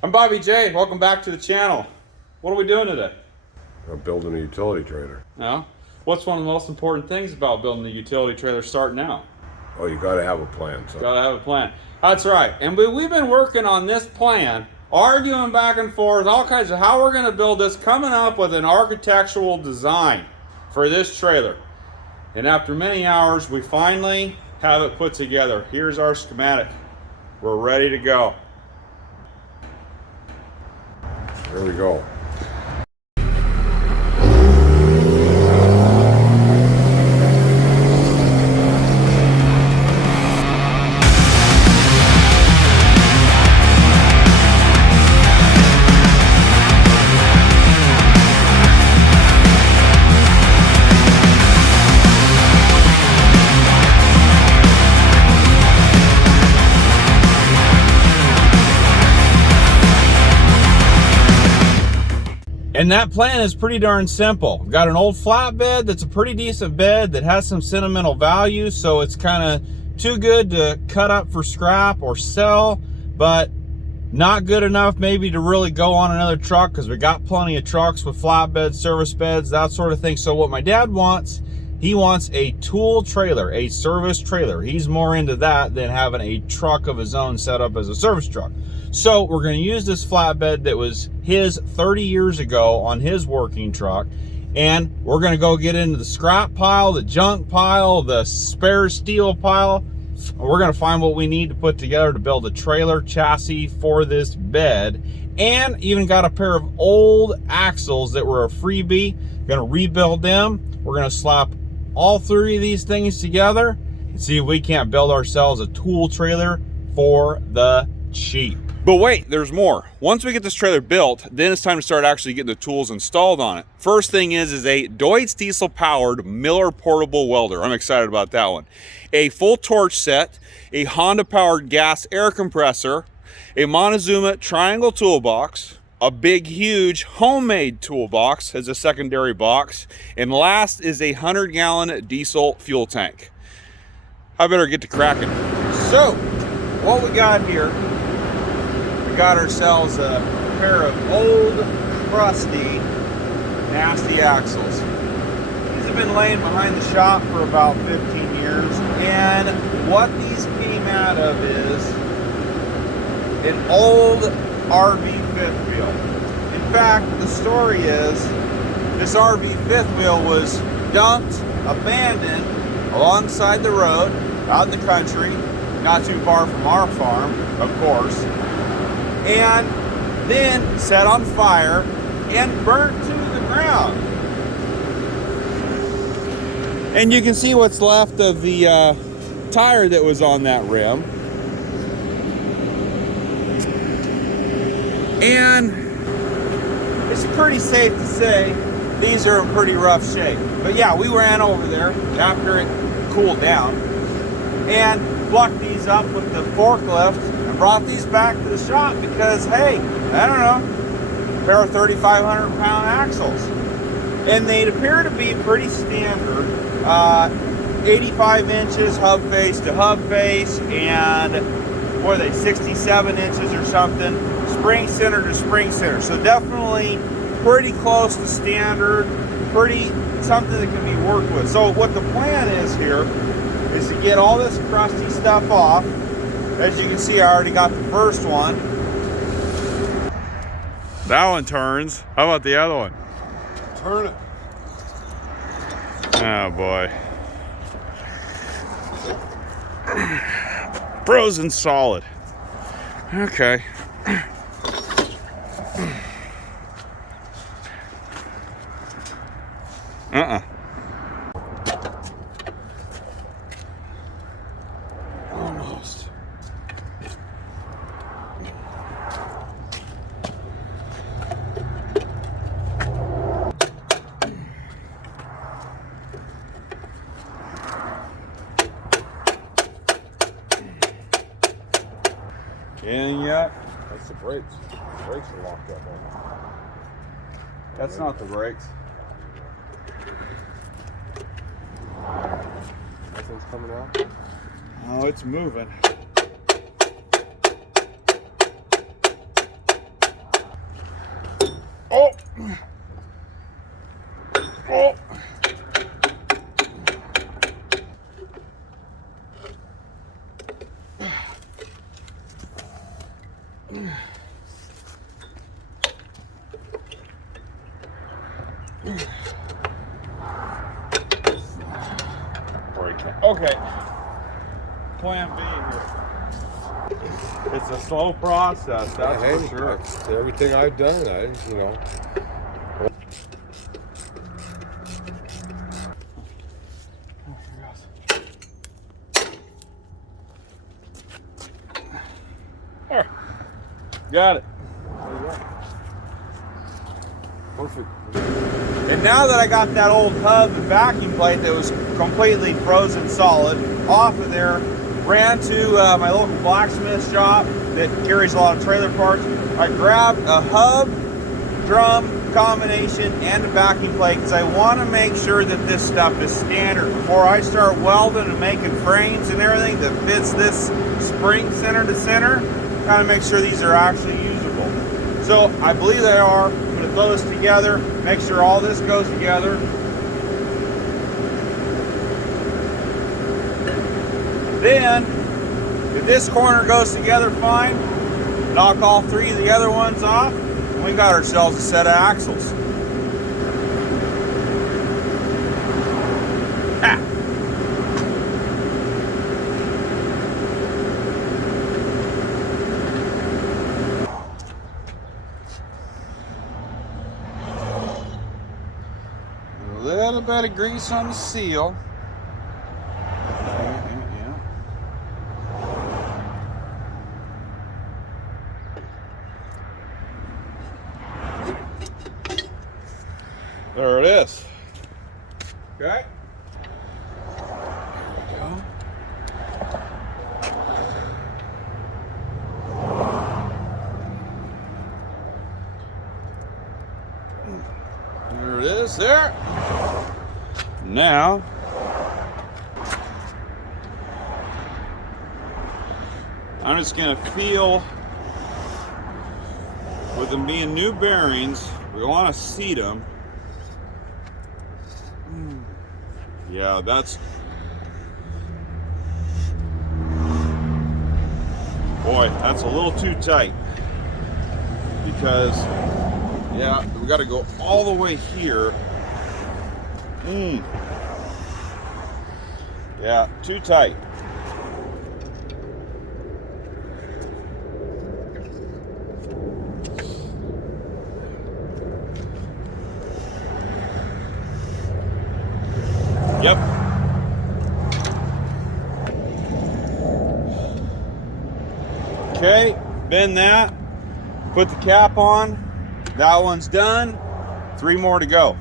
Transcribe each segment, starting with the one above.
I'm Bobby J. Welcome back to the channel. What are we doing today? I'm building a utility trailer. No? What's one of the most important things about building a utility trailer starting out? Oh, you got to have a plan. So. Gotta have a plan. That's right. And we've been working on this plan, arguing back and forth, all kinds of how we're going to build this, coming up with an architectural design for this trailer. And after many hours, we finally have it put together. Here's our schematic. We're ready to go. Here we go. And that plan is pretty darn simple. We've got an old flatbed that's a pretty decent bed that has some sentimental value, so it's kind of too good to cut up for scrap or sell, but not good enough maybe to really go on another truck, because we got plenty of trucks with flatbeds, service beds, that sort of thing. So what my dad wants, he wants a tool trailer, a service trailer. He's more into that than having a truck of his own set up as a service truck. So we're going to use this flatbed that was his 30 years ago on his working truck, and we're going to go get into the scrap pile, the junk pile, the spare steel pile. We're going to find what we need to put together to build a trailer chassis for this bed, and even got a pair of old axles that were a freebie. Going to rebuild them. We're going to slap all three of these things together and see if we can't build ourselves a tool trailer for the cheap. But wait, there's more. Once we get this trailer built, then it's time to start actually getting the tools installed on it. First thing is a Deutz diesel powered Miller portable welder. I'm excited about that one. A full torch set, a Honda powered gas air compressor, a Montezuma triangle toolbox, a big huge homemade toolbox as a secondary box, and last is a 100-gallon diesel fuel tank. I better get to cracking. So what we got here, got ourselves a pair of old, crusty, nasty axles. These have been laying behind the shop for about 15 years, and what these came out of is an old RV fifth wheel. In fact, the story is this RV fifth wheel was dumped, abandoned alongside the road, out in the country, not too far from our farm, of course, and then set on fire and burnt to the ground. And you can see what's left of the tire that was on that rim. And it's pretty safe to say these are in pretty rough shape. But yeah, we ran over there after it cooled down and plucked these up with the forklift, brought these back to the shop because, hey, I don't know, a pair of 3,500-pound axles. And they appear to be pretty standard, 85 inches hub face to hub face, and what are they, 67 inches or something, spring center to spring center. So definitely pretty close to standard, pretty something that can be worked with. So what the plan is here is to get all this crusty stuff off. As you can see, I already got the first one. That one turns. How about the other one? Turn it. Oh boy. Frozen solid. Okay. Almost. Anything yet? That's the brakes. The brakes are locked up on it. That's not the brakes. Nothing's coming out? Oh, it's moving. Okay. Plan B here. It's a slow process, that's Hey, for sure. that's everything I've done, you know. There. Got it. Perfect. And now that I got that old hub and vacuum plate that was completely frozen solid off of there, ran to my local blacksmith shop that carries a lot of trailer parts. I grabbed a hub, drum combination, and a vacuum plate because I want to make sure that this stuff is standard before I start welding and making frames and everything that fits this spring center to center. Kind of make sure these are actually usable. So I believe they are. I'm going to throw this together, make sure all this goes together. Then, if this corner goes together fine, knock all three of the other ones off, and we got ourselves a set of axles. Ah. A little bit of grease on the seal. There it is. Okay. There it is there. Now, I'm just going to feel, with them being new bearings, we want to seat them. Yeah, that's, boy, that's a little too tight because, yeah, we got to go all the way here. Yeah, too tight. Yep. Okay, bend that, put the cap on. That one's done. 3 more to go.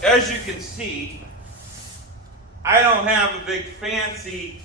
As you can see, I don't have a big fancy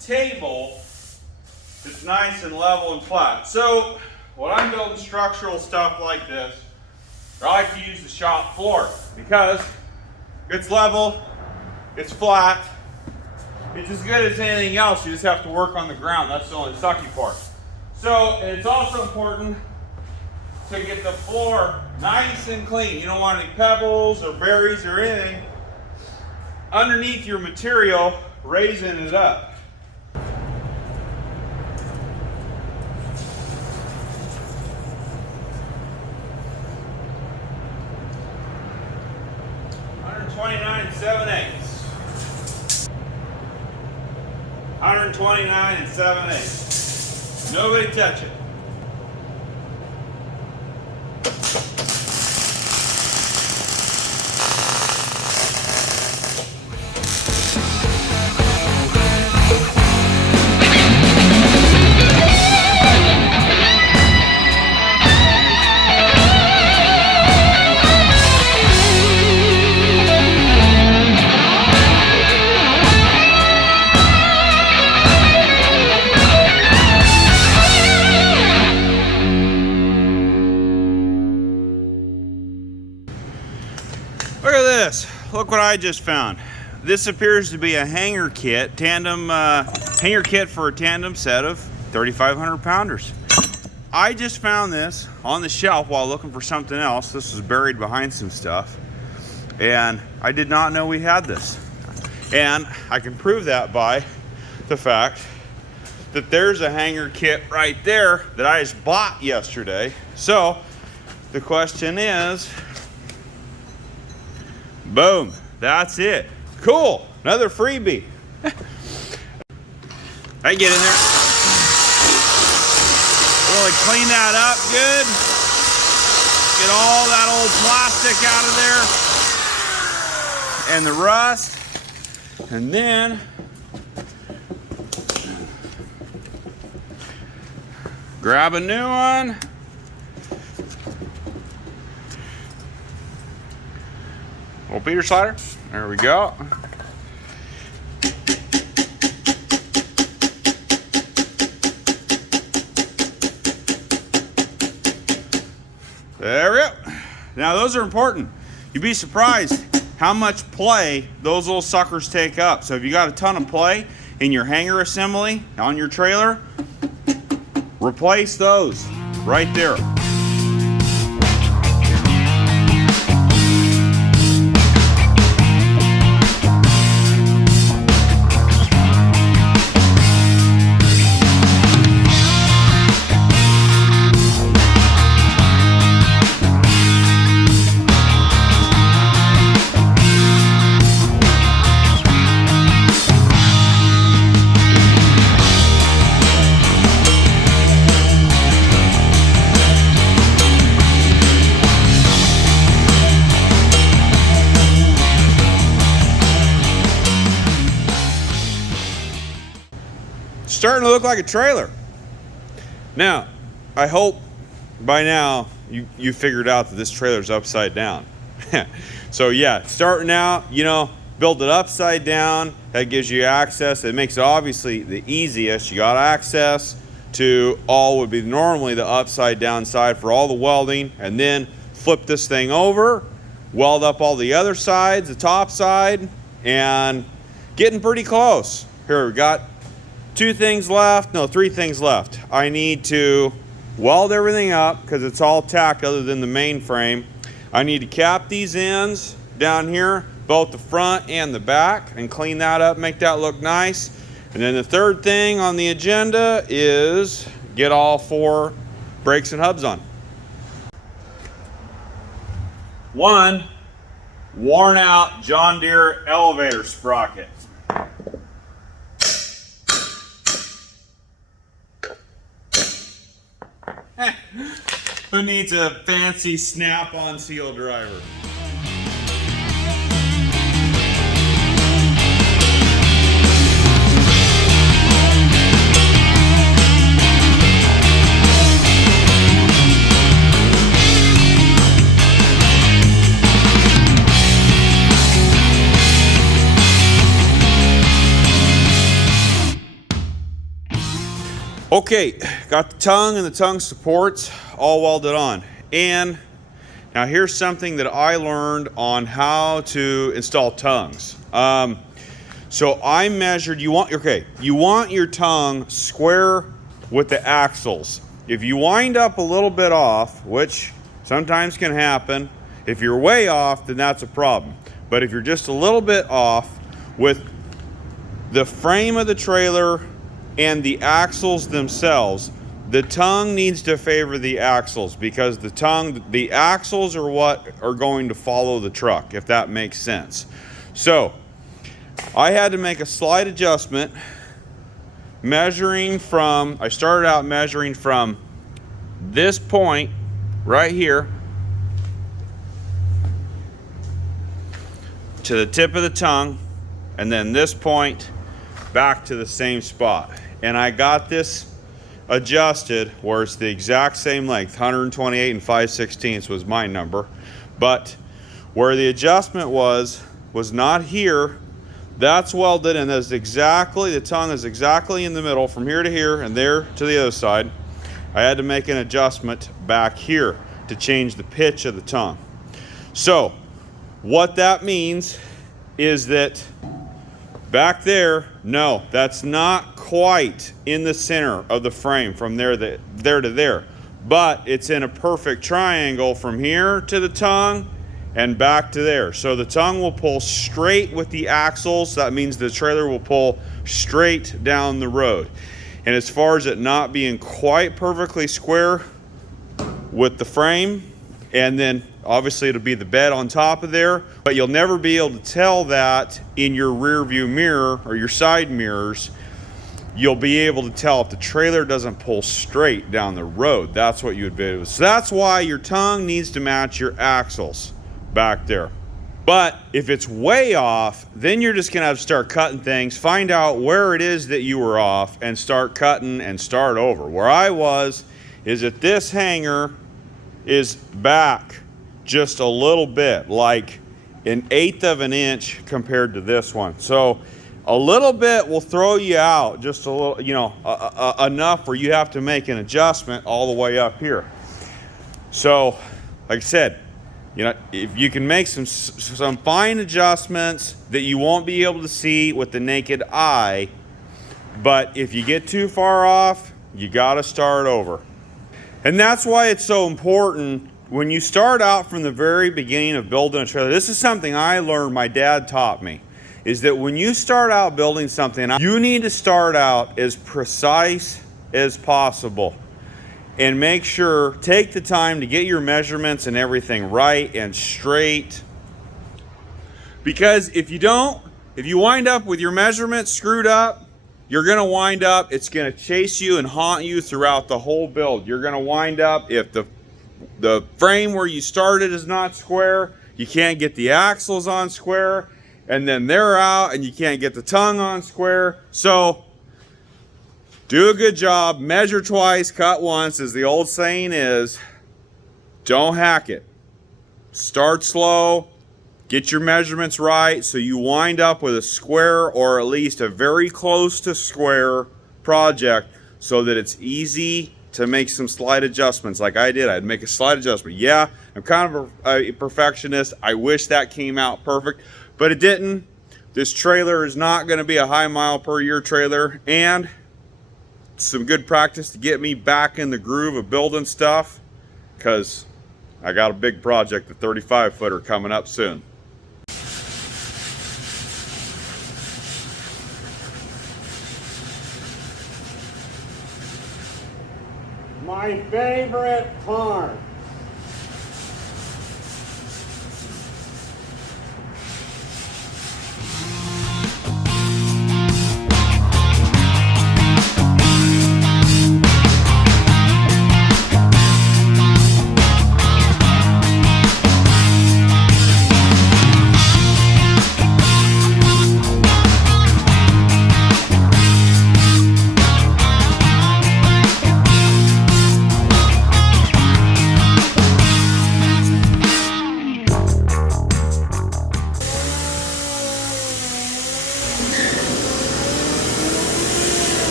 table that's nice and level and flat. So when I'm building structural stuff like this, I like to use the shop floor because it's level, it's flat, It's as good as anything else. You just have to work on the ground. That's the only sucky part. So, and it's also important to get the floor nice and clean. You don't want any pebbles or berries or anything underneath your material, raising it up. $129 7/8. 129 7/8. Nobody touch it. Look at this. Look what I just found. This appears to be a hanger kit, hanger kit for a tandem set of 3,500 pounders. I just found this on the shelf while looking for something else. This was buried behind some stuff, and I did not know we had this. And I can prove that by the fact that there's a hanger kit right there that I just bought yesterday. So the question is, boom, that's it. Cool, another freebie. I get in there, really clean that up good. Get all that old plastic out of there and the rust. And then grab a new one. Little Peter slider. There we go. There we go. Now those are important. You'd be surprised how much play those little suckers take up. So if you got a ton of play in your hanger assembly on your trailer, replace those right there. Starting to look like a trailer. Now, I hope by now you figured out that this trailer's upside down. So yeah, starting out, you know, build it upside down. That gives you access. It makes it obviously the easiest. You got access to all would be normally the upside down side for all the welding, and then flip this thing over, weld up all the other sides, the top side, and getting pretty close. Here we got three things left. I need to weld everything up because it's all tacked other than the main frame. I need to cap these ends down here, both the front and the back, and clean that up, make that look nice. And then the third thing on the agenda is get all 4 brakes and hubs on. One, worn out John Deere elevator sprocket. Who needs a fancy snap-on seal driver? Okay, got the tongue and the tongue supports all welded on. And now here's something that I learned on how to install tongues. So I measured, you want your tongue square with the axles. If you wind up a little bit off, which sometimes can happen, if you're way off, then that's a problem. But if you're just a little bit off with the frame of the trailer and the axles themselves, the tongue needs to favor the axles, because the axles are what are going to follow the truck, if that makes sense. So I had to make a slight adjustment, I started out measuring from this point right here to the tip of the tongue, and then this point back to the same spot. And I got this adjusted where it's the exact same length. 128 and 5/16 was my number, but where the adjustment was not here. That's welded, and that's exactly, the tongue is exactly in the middle from here to here and there to the other side. I had to make an adjustment back here to change the pitch of the tongue. So what that means is that back there, no, that's not quite in the center of the frame from there to there, but it's in a perfect triangle from here to the tongue and back to there. So the tongue will pull straight with the axles. That means the trailer will pull straight down the road. And as far as it not being quite perfectly square with the frame, and then obviously it'll be the bed on top of there, but you'll never be able to tell that in your rear view mirror or your side mirrors. You'll be able to tell if the trailer doesn't pull straight down the road. That's what you would be able to. So that's why your tongue needs to match your axles back there. But if it's way off, then you're just gonna have to start cutting things, find out where it is that you were off, and start cutting and start over. Where I was is that this hanger is back just a little bit, like 1/8 of an inch compared to this one. So a little bit will throw you out, just a little, enough where you have to make an adjustment all the way up here. So like I said, if you can make some fine adjustments that you won't be able to see with the naked eye, but if you get too far off, you gotta start over. And that's why it's so important when you start out from the very beginning of building a trailer. This is something I learned, my dad taught me, is that when you start out building something, you need to start out as precise as possible. And make sure, take the time to get your measurements and everything right and straight. Because if you don't, if you wind up with your measurements screwed up, you're gonna wind up, it's gonna chase you and haunt you throughout the whole build. You're gonna wind up, if the frame where you started is not square, you can't get the axles on square, and then they're out and you can't get the tongue on square. So do a good job, measure twice, cut once, as the old saying is. Don't hack it. Start slow, get your measurements right so you wind up with a square, or at least a very close to square project, so that it's easy to make some slight adjustments like I did. I'd make a slight adjustment. Yeah, I'm kind of a perfectionist. I wish that came out perfect, but it didn't. This trailer is not going to be a high mile per year trailer, and some good practice to get me back in the groove of building stuff, because I got a big project, the 35-footer, coming up soon. My favorite part.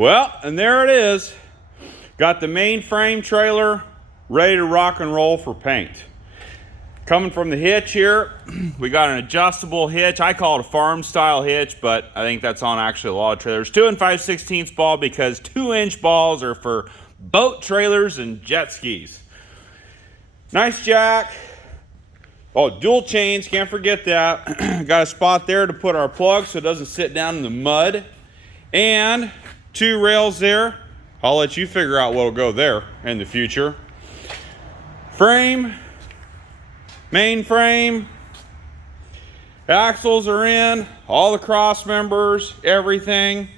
Well, and there it is. Got the main frame trailer ready to rock and roll for paint. Coming from the hitch here, we got an adjustable hitch. I call it a farm style hitch, but I think that's on actually a lot of trailers. 2 5/16 ball, because 2-inch balls are for boat trailers and jet skis. Nice jack. Oh, dual chains, can't forget that. Got a spot there to put our plug so it doesn't sit down in the mud. And 2 rails there. I'll let you figure out what'll go there in the future. Frame. Main frame, axles are in, all the cross members, everything.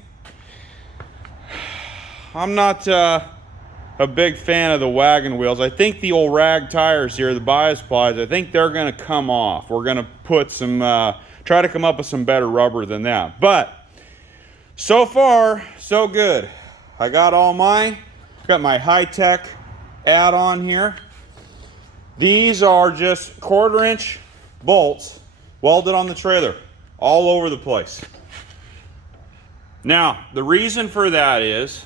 I'm not a big fan of the wagon wheels. I think the old rag tires here, the bias plies, I think they're gonna come off. We're gonna put some, try to come up with some better rubber than that. But so far, so good. I got all mine. Got my high-tech add-on here. These are just 1/4-inch bolts welded on the trailer all over the place. Now, the reason for that is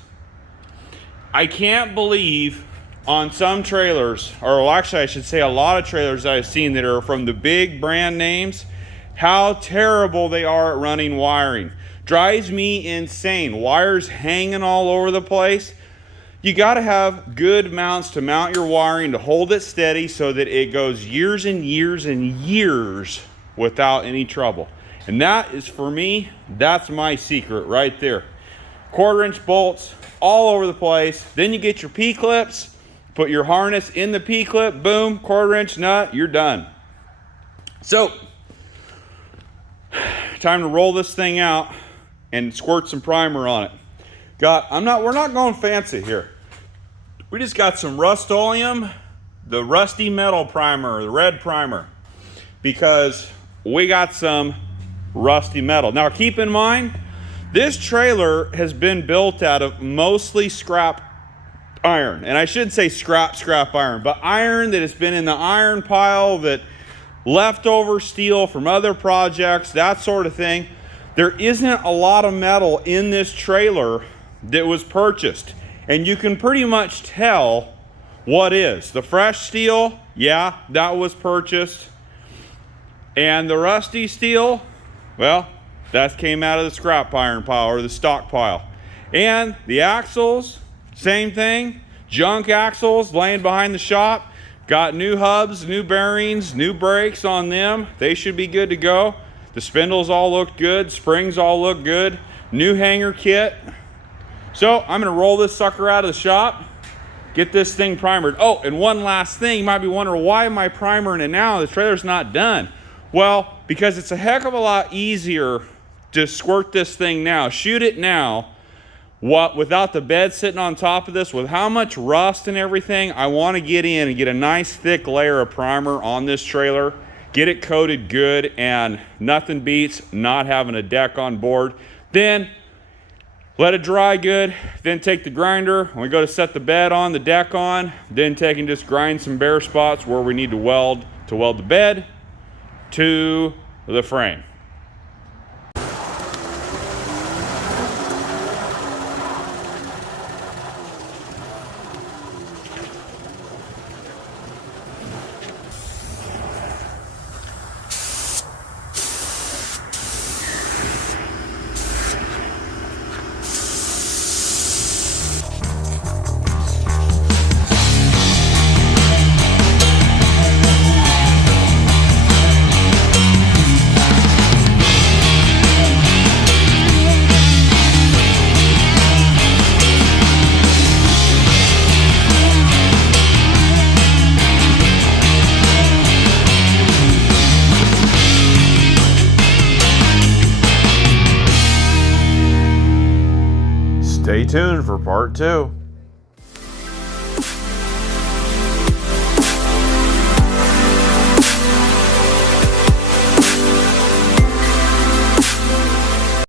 I can't believe on some trailers, or well, actually I should say a lot of trailers that I've seen that are from the big brand names, how terrible they are at running wiring. Drives me insane. Wires hanging all over the place. You got to have good mounts to mount your wiring to hold it steady so that it goes years and years and years without any trouble. And that is, for me, that's my secret right there. 1/4-inch bolts all over the place. Then you get your P-clips, put your harness in the P-clip, boom, 1/4-inch nut, you're done. So, time to roll this thing out and squirt some primer on it. We're not going fancy here. We just got some Rust-Oleum, the rusty metal primer, the red primer, because we got some rusty metal. Now keep in mind, this trailer has been built out of mostly scrap iron. And I shouldn't say scrap iron, but iron that has been in the iron pile, that leftover steel from other projects, that sort of thing. There isn't a lot of metal in this trailer that was purchased, and you can pretty much tell what is. The fresh steel, yeah, that was purchased, and the rusty steel, well, that came out of the scrap iron pile, or the stock pile. And the axles, same thing, junk axles laying behind the shop. Got new hubs, new bearings, new brakes on them. They should be good to go. The spindles all look good, springs all look good, new hanger kit. So I'm gonna roll this sucker out of the shop, get this thing primered. Oh, and one last thing, you might be wondering, why am I primering it now? The trailer's not done. Well, because it's a heck of a lot easier to squirt this thing now, shoot it now, without the bed sitting on top of this. With how much rust and everything, I wanna get in and get a nice thick layer of primer on this trailer, get it coated good, and nothing beats not having a deck on board. Then let it dry good, then take the grinder, when we go to set the bed on, the deck on, then take and just grind some bare spots where we need to weld the bed to the frame. Stay tuned for part 2.